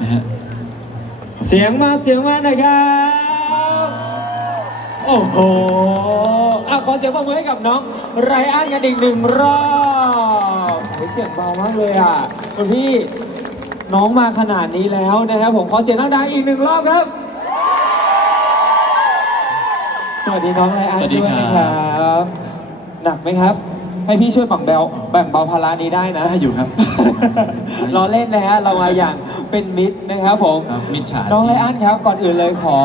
นะฮะเสียงมาเสียงมาหน่อยครับ โอ้โหอะขอเสียงปรบมือให้กับน้องไรอันกันอีกหนึ่งรอบโอ้ยเสียงเบามากเลยอะคุณพี่น้องมาขนาดนี้แล้วนะครับผมขอเสียงดังๆอีกหนึ่งรอบครับ สวัสดีน้องไรอันสวัสดีด้วยครับ นะครับ หนักไหมครับ ให้พี่ช่วยแบ่งเบาแบ่งเบาภาระนี้ได้นะ ได้อยู่ครับ ล้อเล่นนะฮะเรามาอย่างเป็นมิตรนะครับผม ครับมิจฉาชีพน้องไลอ้อนครับก่อนอื่นเลยขอ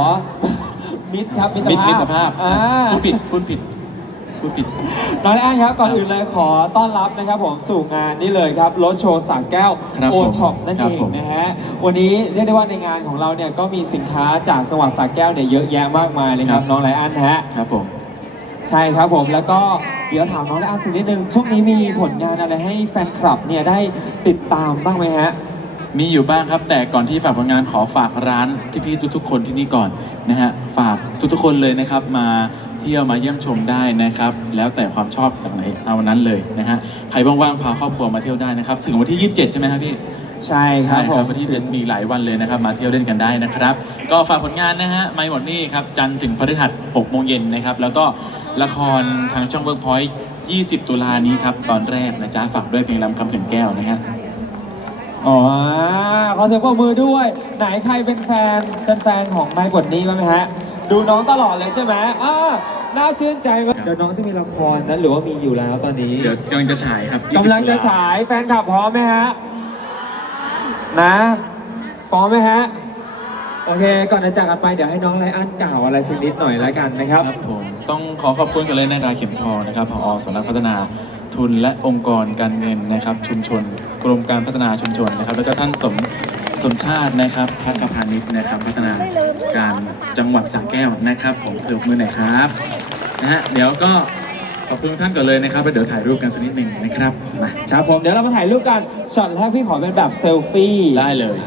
มิตรครับมิตรมิตรภาพมิตรภาพอ่าพูดผิดพูดผิดพูดผิด น้องไลอ้อนครับก่อนอื่นเลยขอต้อนรับนะครับผมสู่งานนี้เลยครับรถโชว์สังแก้วครับโอผมท็อปนั่นครัเอบงผม นะฮะวันนี้เรียกได้ว่าในงานของเราเนี่ยก็มีสินค้าจากจังหวัดสระแก้วเนี่ยเยอะแยะมากมายเลยครับน้องไลอ้อนฮะ ครับผม ใช่ครับผมแล้วก็ เดี๋ยวถามน้องไลอ้อนสักนิดนึง ช่วงนี้มีผลงานอะไรให้แฟนคลับเนี่ยได้ติดตามบ้างไหมฮะ มีอยู่บ้างครับ แต่ก่อนที่ฝากผลงานขอฝากร้านที่พี่ๆทุกๆคนที่นี่ก่อนนะฮะฝากทุกๆคนเลยนะครับมาเที่ยวมาเยี่ยมชมได้นะครับ แล้วแต่ความชอบจากไหนเอาวันนั้นเลยนะฮะใครว่างๆพาครอบครัวมาเที่ยวได้นะครับ ถึงวันที่ 27 ใช่ไหมครับพี่ ใช่คใช่รับคผรับม วันที่เจ็ดมีหลายวันเลยนะครับ มาเที่ยวเล่นกันได้นะครับ ก็ฝากผลงานนะฮะ ไม่หมดนี่ครับ จันทร์ถึงพฤหัส6โมงเย็นนะครับ แล้วก็ละครทางช่องเวิร์กพอยต์20 ตุลานี้ครับ ตอนแรกนะจ๊ะ ฝากด้วยเพลงลำคำเขื่อนแก้วนะฮะ อ๋อขอเสียงปรบมือด้วย ไหนใครเป็นแฟนเป็นแฟนของไม้บทนี้บ้างไหมฮะ ดูน้องตลอดเลยใช่ไหมอ่าน่าชื่นใจมากเดี๋ยวน้องจะมีละครนั้นหรือว่ามีอยู่แล้วตอนนี้เดี๋ยวกำลังจะฉายครับ20กำลังจะตุาฉายแฟนคลับพร้อมไหมฮะ นะพร้อมไหมฮะ โอเค ก่อนจะจากกันไปเดี๋ยวให้น้องไลอ้อนกล่าวอะไรสักนิดหน่อยแล้วกันนะครับ ครับผมต้องขอขอบคุณกันเลยนายดาเข็มทองนะครับผอสำนักพัฒนาทุนและองค์กรการเงินนะครับ ชุมชน กรมการพัฒนาชุมชนนะครับ แล้วก็ท่านสมสมชาตินะครับพัฒนพาณิชย์นะครับ พัฒนาการจังหวัดสระแก้วนะครับผมเกือบมือหน่อยครับนะฮะเดี๋ยวก็ ขอบคุณทุกท่านก่อนเลยนะครับแล้วเดี๋ยวถ่ายรูปกันสักนิดหนึ่งนะครับมาครับผมเดี๋ยวเรามาถ่ายรูปกันช็อตแรกพี่ขอเป็นแบบเซลฟี่ ได้เลย